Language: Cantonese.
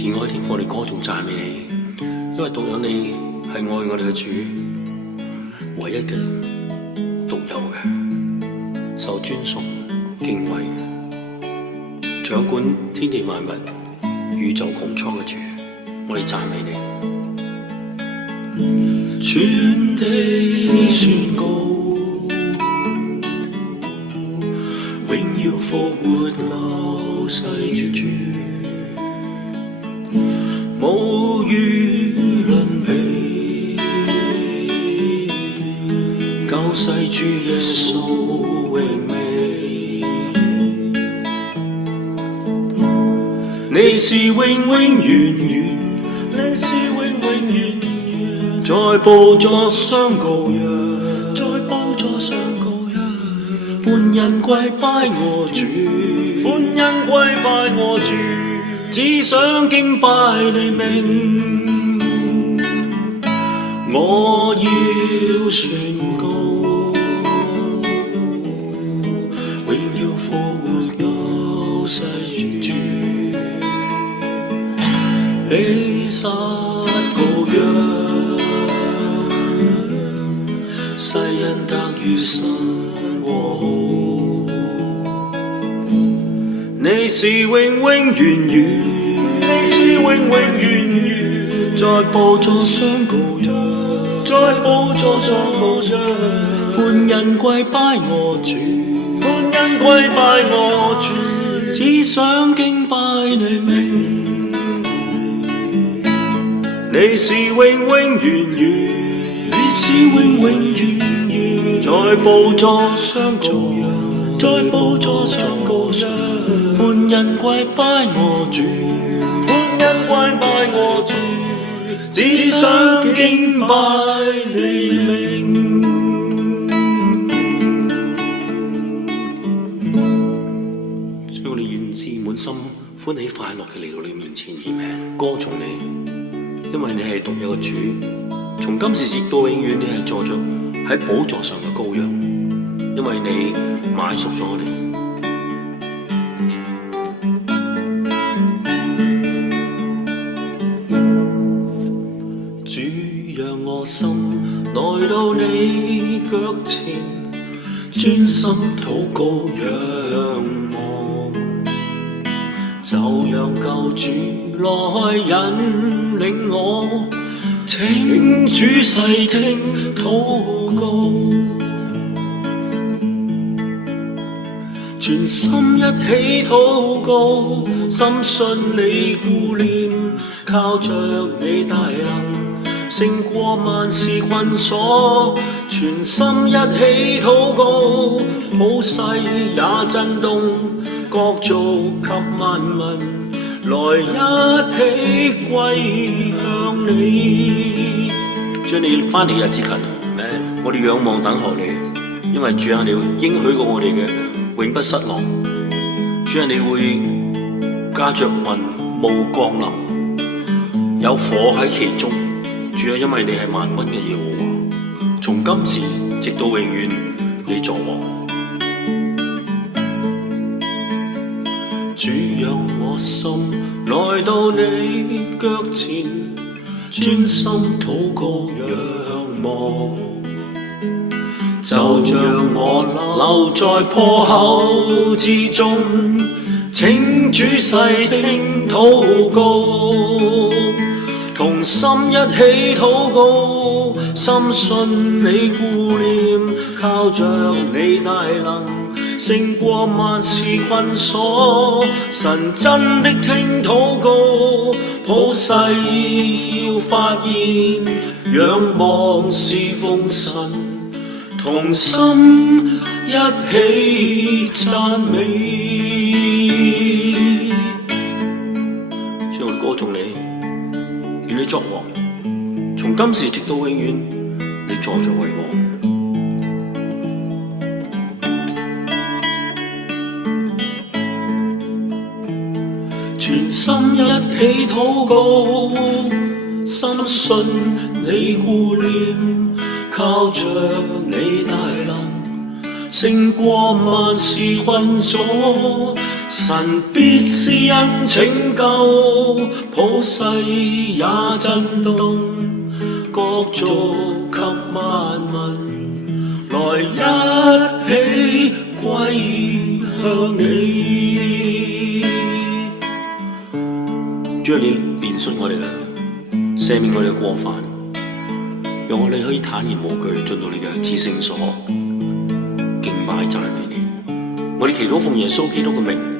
慈愛天父，我哋歌頌讚美你，因為獨有你係愛我哋嘅主，唯一嘅、獨有嘅、受尊崇、敬畏嘅，掌管天地萬物、宇宙穹蒼嘅主，我哋讚美你。全地宣告，榮耀復活流逝絕處，無與倫比，救世主耶穌榮美。你是永永遠遠，你是永永遠遠，在寶座上羔羊，在寶座上羔羊，歡欣跪拜我主，歡欣跪拜我主，只想敬拜你名。我要宣告，榮耀復活救世主，你殺羔羊，世人得與神和好。你是永永遠遠，你是永永遠遠，在寶座上羔羊，在寶座上羔羊，歡欣跪拜我主，歡欣跪拜我主，只想敬拜你名。你是永永遠遠，你是永永遠遠，在寶座上羔羊，在寶座上羔羊，歡欣跪拜我主，歡欣跪拜我主，只想敬拜你名。所以我哋願意滿心歡喜快樂嘅嚟到你面前，歌頌你。因為你係獨有嘅主，從今時直到永遠，你係坐着喺寶座上嘅羔羊，因為你買贖咗我哋。主讓我心來到你腳前，專心禱告仰望，就讓救主來引領我，請主細聽禱告，全心一起禱告，深信你顧念，靠着你大能，勝過萬事困鎖，全心一起禱告，普世也震動，各族及萬民，來一起歸向你。主啊，你翻嚟日子近，我哋仰望等候你，因為主啊，你應許過我哋嘅永不失落。主啊，你會駕着雲霧降臨，有火喺其中。主啊，因為你係萬軍嘅耶和華，從今時直到永遠，你作王。主讓我心來到你腳前，專心禱告仰望，就讓我留在破口之中，請主細聽禱告，同心一起禱告，深信你顧念，靠着你大能，勝過萬事困鎖，神真的聽禱告，普世要發現，仰望侍奉神，同心一起讚美。所以我哋歌頌你，願你作王，從今時直到永遠，你坐著為王。全心一起禱告，深信你顧念，靠着你大能，勝過萬事困阻。神必施恩拯救，普世也震動，各族及萬民，來一起歸向你。主啊，你憐恤我哋啦，赦免我哋嘅過犯，讓我哋可以坦然無懼進到你嘅至聖所，敬拜讚美你。我哋祈禱奉耶穌基督嘅名。